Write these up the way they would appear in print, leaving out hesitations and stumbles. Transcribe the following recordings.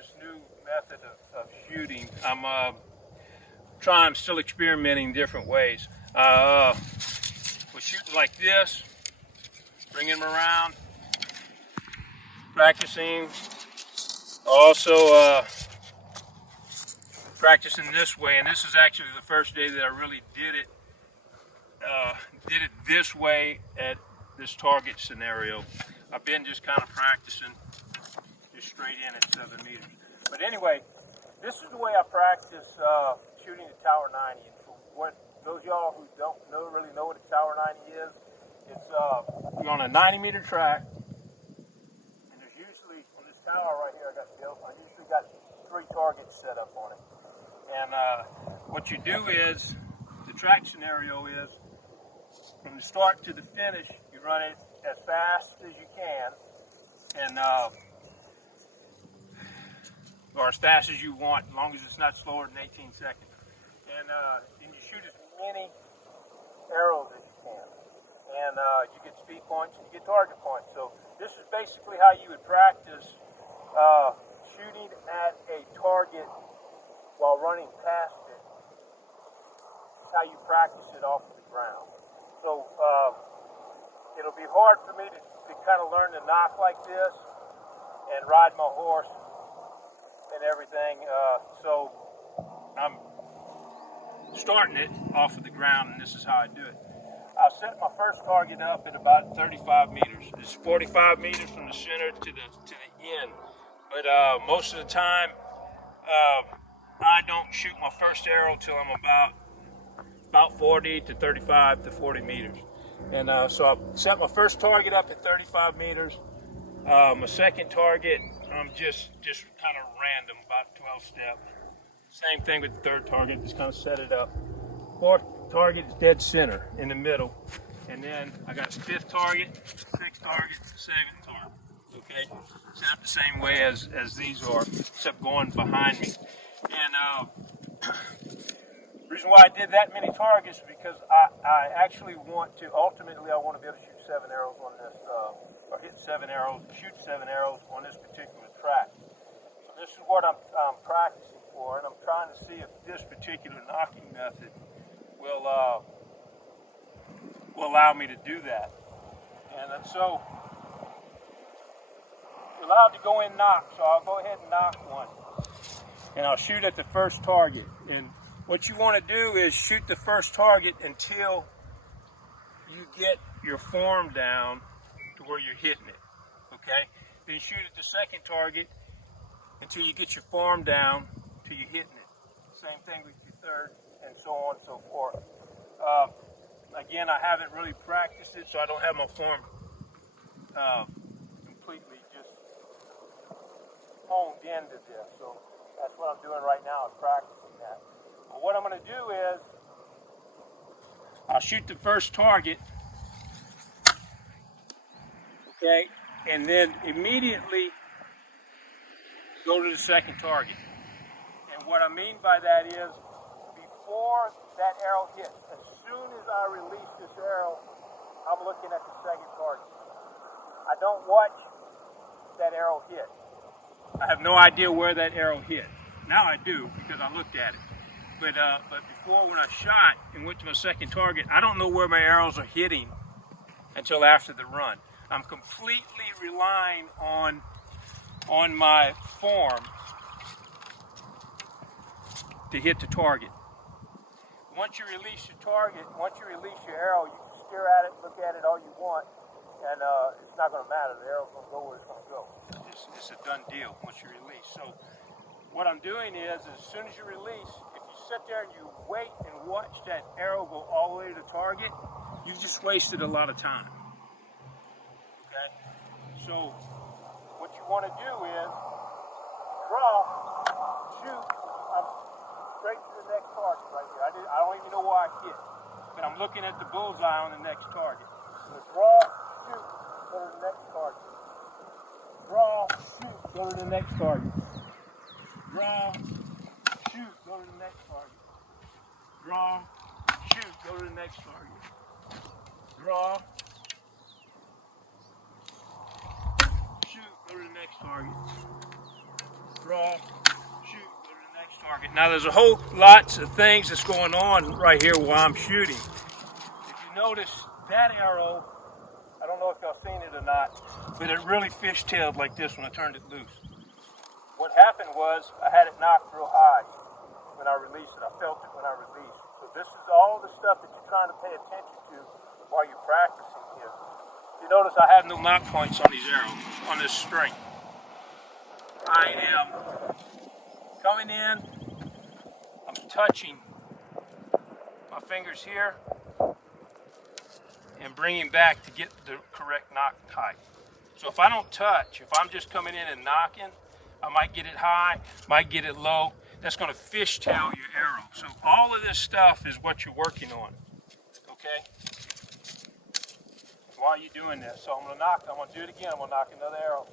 this new method of shooting. I'm still experimenting different ways. We're shooting like this, bringing them around, practicing. Also practicing this way, and this is actually the first day that I really did it this way at this target scenario. I've been just kind of practicing just straight in at 7 meters. But anyway, this is the way I practice shooting the Tower 90. And for what those of y'all who don't really know what a Tower 90 is, it's you're on a 90-meter track, and there's usually on this tower right here I got built. I usually got 3 targets set up on it. And what you do is, the track scenario is, from the start to the finish, you run it as fast as you can, and or as fast as you want, as long as it's not slower than 18 seconds. And you shoot as many arrows as you can. And you get speed points and you get target points. So this is basically how you would practice shooting at a target while running past it. This is how you practice it off of the ground. So it'll be hard for me to kind of learn to knock like this and ride my horse and everything. So I'm starting it off of the ground, and this is how I do it. I set my first target up at about 35 meters. It's 45 meters from the center to the end. But most of the time, I don't shoot my first arrow till I'm about 40 to 35 to 40 meters. And so I set my first target up at 35 meters. My second target, I'm just kind of random, about 12 steps. Same thing with the third target, just kind of set it up. Fourth target is dead center in the middle. And then I got the fifth target, sixth target, seventh target. Okay, set up the same way as these are, except going behind me. And the reason why I did that many targets is because I actually want to, ultimately I want to be able to shoot 7 arrows on this, or hit 7 arrows, shoot 7 arrows on this particular track. So this is what I'm practicing for, and I'm trying to see if this particular knocking method will allow me to do that. And so, you're allowed to go in knock, so I'll go ahead and knock one. And I'll shoot at the first target. And what you want to do is shoot the first target until you get your form down to where you're hitting it, okay? Then shoot at the second target until you get your form down till you're hitting it. Same thing with your third, and so on and so forth. Again, I haven't really practiced it, so I don't have my form completely just honed into this. So that's what I'm doing right now, is practicing that. But what I'm going to do is, I'll shoot the first target, okay, and then immediately go to the second target. And what I mean by that is, before that arrow hits, as soon as I release this arrow, I'm looking at the second target. I don't watch that arrow hit. I have no idea where that arrow hit. Now I do, because I looked at it. But before, when I shot and went to my second target, I don't know where my arrows are hitting until after the run. I'm completely relying on my form to hit the target. Once you release your target, once you release your arrow, you can stare at it, look at it all you want, and it's not going to matter. The arrow's going to go where it's going to go. It's a done deal once you release. So what I'm doing is, as soon as you release, if you sit there and you wait and watch that arrow go all the way to the target, you've just wasted a lot of time. Okay? So what you want to do is draw, shoot, straight to the next target right here. I don't even know why I hit, but I'm looking at the bullseye on the next target. So draw, shoot, go to the next target. Draw, shoot, go to the next target. Draw, shoot, go to the next target. Draw, shoot, go to the next target. Draw, shoot, go to the next target. draw, shoot, go to the next target. Now there's a whole lots of things that's going on right here while I'm shooting. If you notice that arrow, I don't know if y'all seen it or not, but it really fishtailed like this when I turned it loose. What happened was I had it knocked real high when I released it. I felt it when I released. So this is all the stuff that you're trying to pay attention to while you're practicing here. You notice I have no knock points on these arrows, on this string. I am coming in, I'm touching my fingers here and bringing back to get the correct knock height. So if I don't touch, if I'm just coming in and knocking, I might get it high, might get it low. That's going to fishtail your arrow. So all of this stuff is what you're working on, okay? While you're doing this. So I'm going to do it again. I'm going to knock another arrow.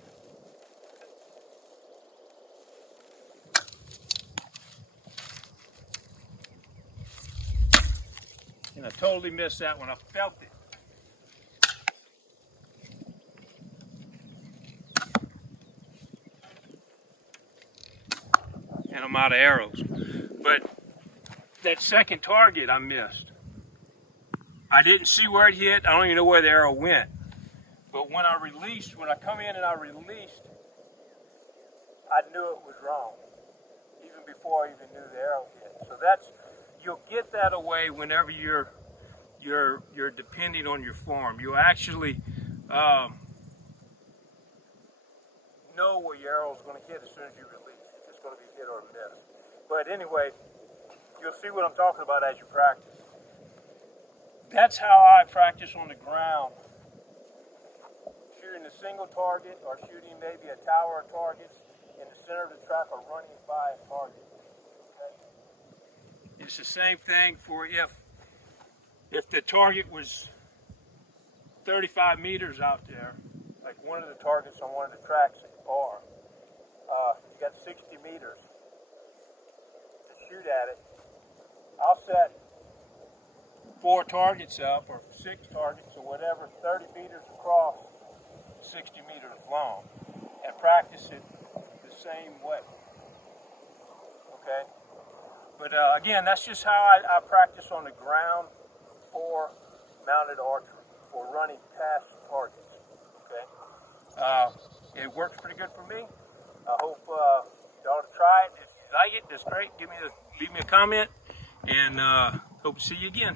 And I totally missed that one. I felt it. And I'm out of arrows. But that second target I missed. I didn't see where it hit. I don't even know where the arrow went. But when I come in and I released, I knew it was wrong. Even before I even knew the arrow hit. So you'll get that away whenever you're depending on your form. You'll actually know where your arrow is going to hit as soon as you release. If it's going to be hit or miss. But anyway, you'll see what I'm talking about as you practice. That's how I practice on the ground. Shooting a single target or shooting maybe a tower of targets in the center of the track or running by a target. Okay? It's the same thing for if the target was 35 meters out there, like one of the targets on one of the tracks at the bar, you got 60 meters to shoot at it. I'll set 4 targets up or 6 targets or whatever, 30 meters across, 60 meters long, and practice it the same way. Okay? But again, that's just how I practice on the ground for mounted archery, for running past targets. Okay? It works pretty good for me. I hope y'all to try it. If you like it, that's great. Leave me a comment, and hope to see you again.